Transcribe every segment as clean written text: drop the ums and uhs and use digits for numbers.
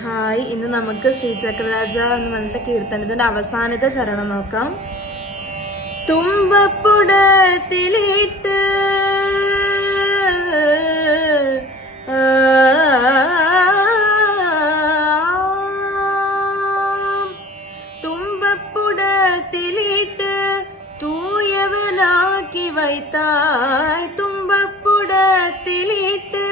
Hi, ഇന്ന് നമുക്ക് ശ്രീചക്രരാജ എന്ന് പറഞ്ഞിട്ട് കീർത്തനത്തിന്റെ അവസാനത്തെ ചരണം നോക്കാം. തുമ്പപ്പുടത്തിലിട്ട് തുമ്പപ്പുടത്തിലിട്ട് തൂയവനാക്കി വൈത്തായ്, തുമ്പപ്പുടത്തിലിട്ട്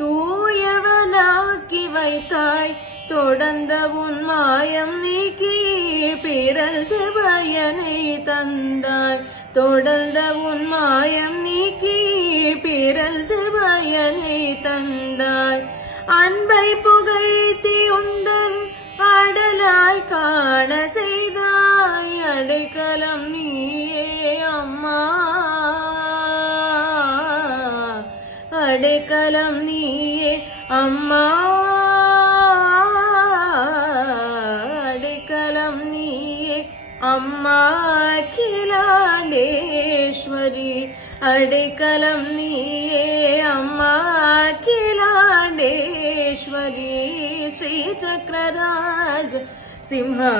தூயவனாக்கி வைத்தாய், தொடர்ந்த உன் மாயம் நீக்கி பிறழ்ந்து பயனை தந்தாய், தொடர்ந்த உன் மாயம் நீக்கி பிறழ்ந்து பயனை தந்தாய், அன்பை புகழ்த்தி உந்தன் ஆடலாய் காண செய்தாய், அடைக்கலம் நீயே அம்மா, அடைக்கலம் நீயே அம்மா, அடைக்கலம் நீயே அம்மா அகிலாண்டேஸ்வரி, அடைக்கலம் நீயே அம்மா அகிலாண்டேஸ்வரி, ஸ்ரீசக்கரராஜ சிம்ஹாசனேஸ்வரி,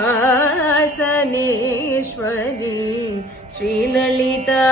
ஸ்ரீலலிதா